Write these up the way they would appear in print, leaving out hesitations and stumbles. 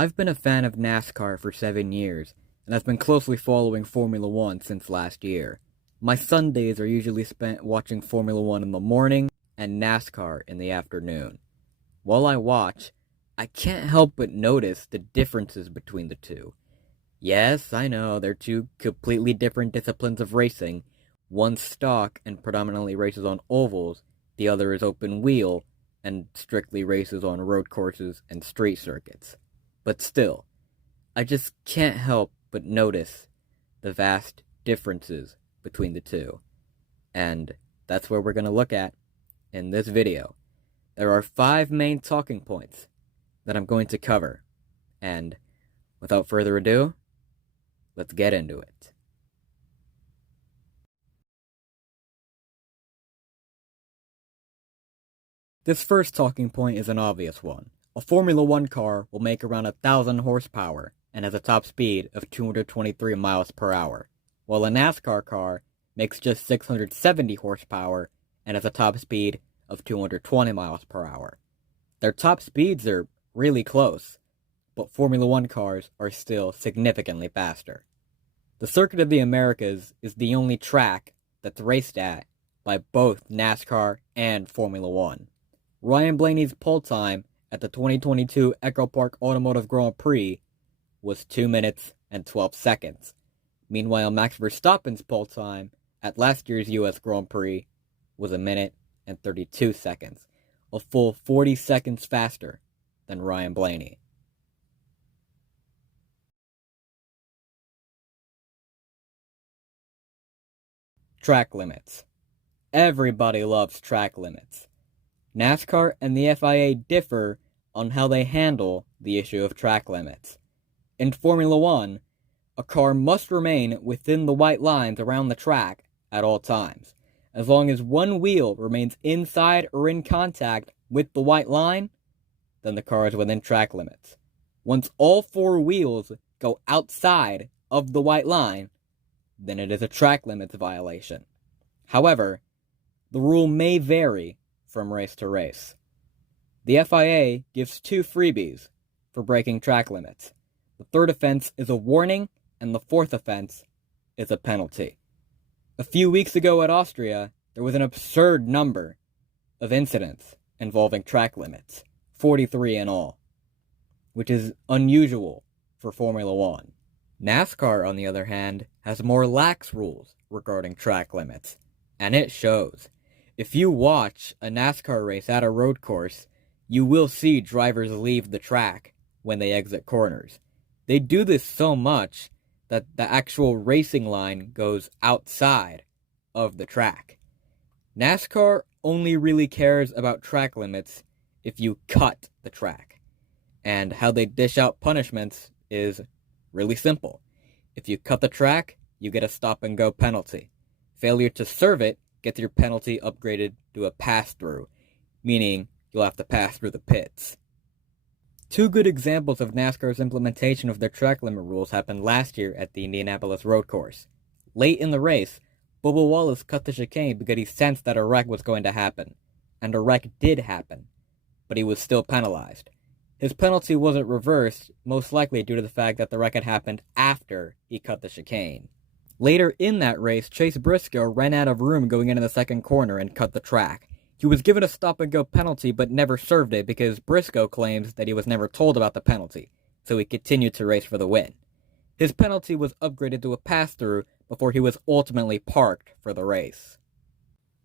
I've been a fan of NASCAR for 7 years, and I've been closely following Formula One since last year. My Sundays are usually spent watching Formula One in the morning and NASCAR in the afternoon. While I watch, I can't help but notice the differences between the two. Yes, I know, they're two completely different disciplines of racing. One's stock and predominantly races on ovals, the other is open wheel and strictly races on road courses and street circuits. But still, I just can't help but notice the vast differences between the two. And that's what we're going to look at in this video. There are 5 main talking points that I'm going to cover. And without further ado, let's get into it. This first talking point is an obvious one. A Formula One car will make around 1,000 horsepower and has a top speed of 223 miles per hour, while a NASCAR car makes just 670 horsepower and has a top speed of 220 miles per hour. Their top speeds are really close, but Formula One cars are still significantly faster. The Circuit of the Americas is the only track that's raced at by both NASCAR and Formula One. Ryan Blaney's pole time at the 2022 Echo Park Automotive Grand Prix was 2 minutes and 12 seconds. Meanwhile, Max Verstappen's pole time at last year's US Grand Prix was 1 minute and 32 seconds, a full 40 seconds faster than Ryan Blaney. Track limits. Everybody loves track limits. NASCAR and the FIA differ on how they handle the issue of track limits. In Formula One, a car must remain within the white lines around the track at all times. As long as one wheel remains inside or in contact with the white line, then the car is within track limits. Once all 4 wheels go outside of the white line, then it is a track limits violation. However, the rule may vary from race to race. The FIA gives 2 freebies for breaking track limits. The 3rd offense is a warning, and the 4th offense is a penalty. A few weeks ago at Austria, there was an absurd number of incidents involving track limits, 43 in all, which is unusual for Formula One. NASCAR, on the other hand, has more lax rules regarding track limits, and it shows. If you watch a NASCAR race at a road course, you will see drivers leave the track when they exit corners. They do this so much that the actual racing line goes outside of the track. NASCAR only really cares about track limits if you cut the track. And how they dish out punishments is really simple. If you cut the track, you get a stop-and-go penalty. Failure to serve it gets your penalty upgraded to a pass-through, meaning you'll have to pass through the pits. 2 good examples of NASCAR's implementation of their track limit rules happened last year at the Indianapolis road course. Late in the race, Bubba Wallace cut the chicane because he sensed that a wreck was going to happen, and a wreck did happen, but he was still penalized. His penalty wasn't reversed, most likely due to the fact that the wreck had happened after he cut the chicane. Later in that race, Chase Briscoe ran out of room going into the second corner and cut the track. He was given a stop-and-go penalty but never served it because Briscoe claims that he was never told about the penalty, so he continued to race for the win. His penalty was upgraded to a pass-through before he was ultimately parked for the race.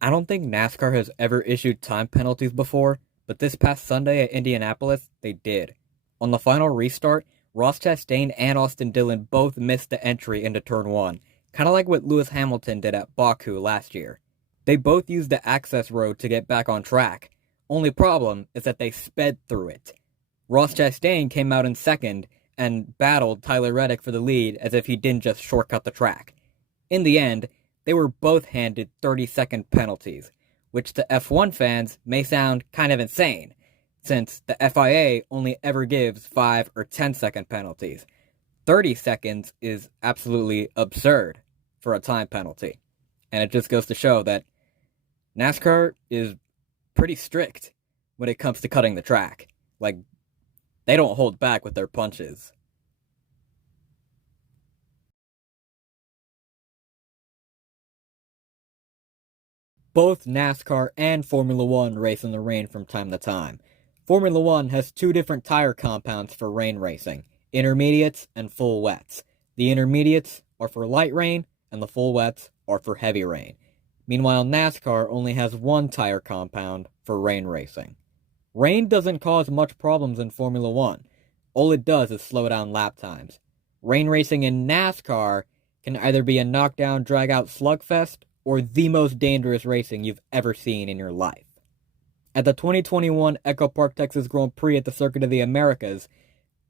I don't think NASCAR has ever issued time penalties before, but this past Sunday at Indianapolis, they did. On the final restart, Ross Chastain and Austin Dillon both missed the entry into Turn 1, kind of like what Lewis Hamilton did at Baku last year. They both used the access road to get back on track. Only problem is that they sped through it. Ross Chastain came out in second and battled Tyler Reddick for the lead as if he didn't just shortcut the track. In the end, they were both handed 30-second penalties, which to F1 fans may sound kind of insane, since the FIA only ever gives 5 or 10-second penalties. 30 seconds is absolutely absurd for a time penalty. And it just goes to show that NASCAR is pretty strict when it comes to cutting the track. Like, They don't hold back with their punches. Both NASCAR and Formula One race in the rain from time to time. Formula One has two different tire compounds for rain racing, intermediates and full wets. The intermediates are for light rain, and the full wets are for heavy rain. Meanwhile, NASCAR only has one tire compound for rain racing. Rain doesn't cause much problems in Formula One. All it does is slow down lap times. Rain racing in NASCAR can either be a knockdown, drag-out slugfest or the most dangerous racing you've ever seen in your life. At the 2021 Echo Park, Texas Grand Prix at the Circuit of the Americas,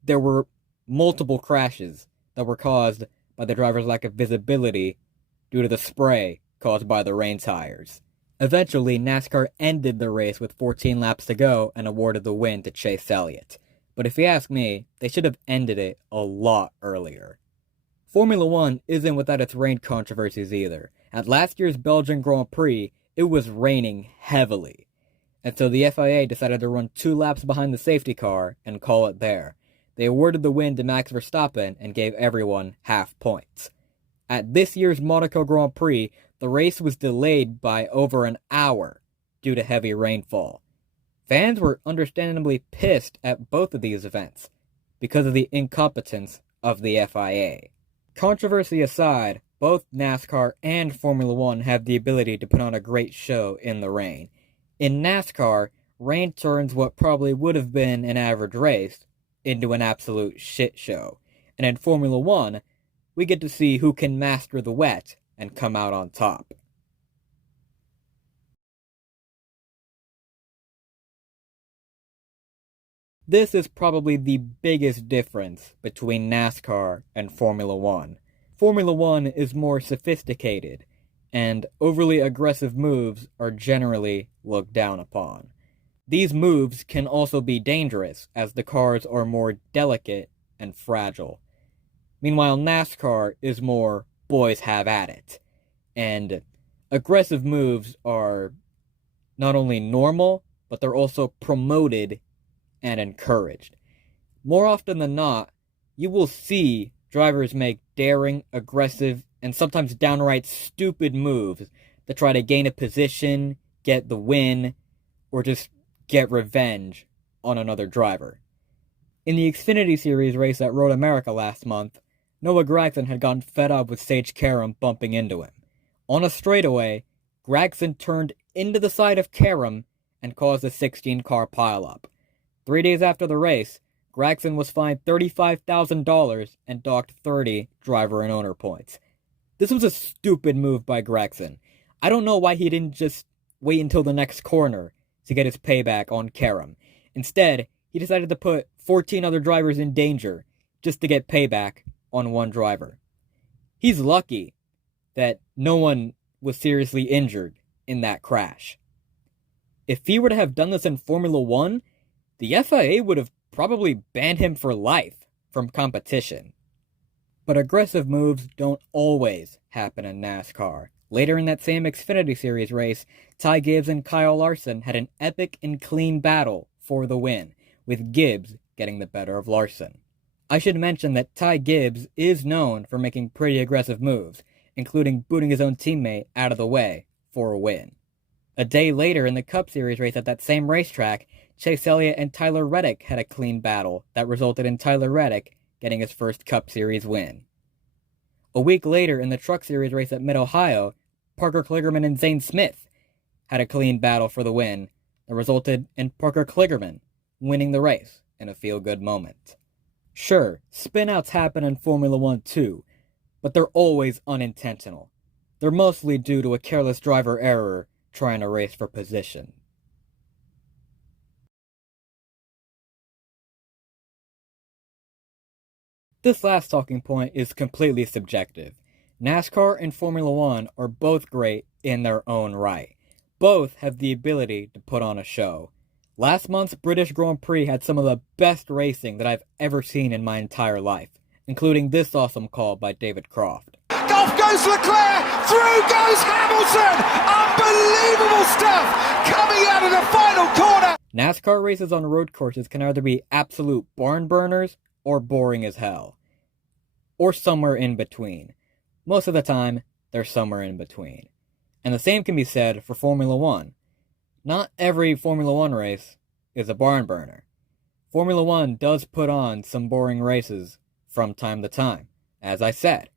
there were multiple crashes that were caused by the driver's lack of visibility due to the spray caused by the rain tires. Eventually, NASCAR ended the race with 14 laps to go and awarded the win to Chase Elliott. But if you ask me, they should have ended it a lot earlier. Formula One isn't without its rain controversies either. At last year's Belgian Grand Prix, it was raining heavily. And so the FIA decided to run 2 laps behind the safety car and call it there. They awarded the win to Max Verstappen and gave everyone half points. At this year's Monaco Grand Prix, the race was delayed by over an hour due to heavy rainfall. Fans were understandably pissed at both of these events because of the incompetence of the FIA. Controversy aside, both NASCAR and Formula One have the ability to put on a great show in the rain. In NASCAR, rain turns what probably would have been an average race into an absolute shit show. And in Formula One, we get to see who can master the wet and come out on top. This is probably the biggest difference between NASCAR and Formula One. Formula One is more sophisticated, and overly aggressive moves are generally looked down upon. These moves can also be dangerous, as the cars are more delicate and fragile. Meanwhile, NASCAR is more boys have at it, and aggressive moves are not only normal, but they're also promoted and encouraged. More often than not, you will see drivers make daring, aggressive, and sometimes downright stupid moves to try to gain a position, get the win, or just get revenge on another driver. In the Xfinity Series race at Road America last month, Noah Gragson had gotten fed up with Sage Karam bumping into him. On a straightaway, Gragson turned into the side of Karam and caused a 16-car pileup. 3 days after the race, Gragson was fined $35,000 and docked 30 driver and owner points. This was a stupid move by Gragson. I don't know why he didn't just wait until the next corner to get his payback on Karam. Instead, he decided to put 14 other drivers in danger just to get payback on one driver. He's lucky that no one was seriously injured in that crash. If he were to have done this in Formula One, the FIA would have probably banned him for life from competition. But aggressive moves don't always happen in NASCAR. Later in that same Xfinity Series race, Ty Gibbs and Kyle Larson had an epic and clean battle for the win, with Gibbs getting the better of Larson. I should mention that Ty Gibbs is known for making pretty aggressive moves, including booting his own teammate out of the way for a win. A day later in the Cup Series race at that same racetrack, Chase Elliott and Tyler Reddick had a clean battle that resulted in Tyler Reddick getting his first Cup Series win. A week later in the Truck Series race at Mid-Ohio, Parker Kligerman and Zane Smith had a clean battle for the win that resulted in Parker Kligerman winning the race in a feel-good moment. Sure, spinouts happen in Formula One too, but they're always unintentional. They're mostly due to a careless driver error trying to race for position. This last talking point is completely subjective. NASCAR and Formula One are both great in their own right. Both have the ability to put on a show. Last month's British Grand Prix had some of the best racing that I've ever seen in my entire life, including this awesome call by David Croft. Off goes Leclerc, through goes Hamilton! Unbelievable stuff coming out of the final corner! NASCAR races on road courses can either be absolute barn burners or boring as hell. Or somewhere in between. Most of the time, they're somewhere in between. And the same can be said for Formula One. Not every Formula One race is a barn burner. Formula One does put on some boring races from time to time. As I said,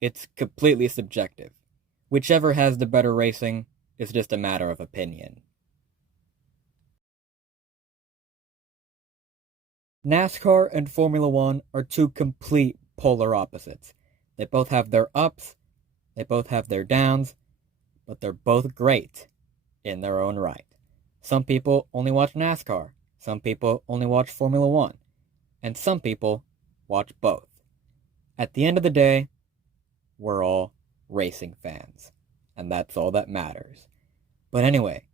it's completely subjective. Whichever has the better racing is just a matter of opinion. NASCAR and Formula One are two complete polar opposites. They both have their ups, they both have their downs, but they're both great in their own right. Some people only watch NASCAR, some people only watch Formula One, and some people watch both. At the end of the day, we're all racing fans, and that's all that matters. But anyway,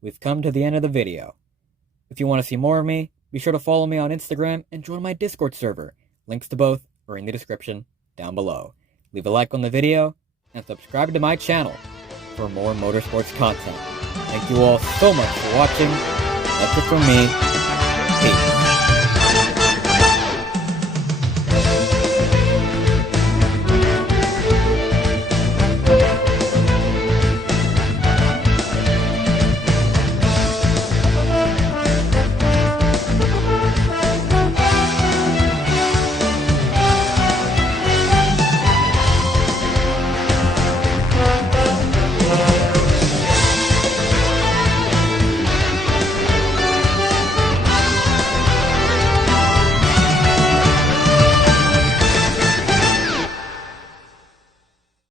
we've come to the end of the video. If you want to see more of me, be sure to follow me on Instagram and join my Discord server. Links to both are in the description down below. Leave a like on the video, and subscribe to my channel for more motorsports content. Thank you all so much for watching. That's it from me.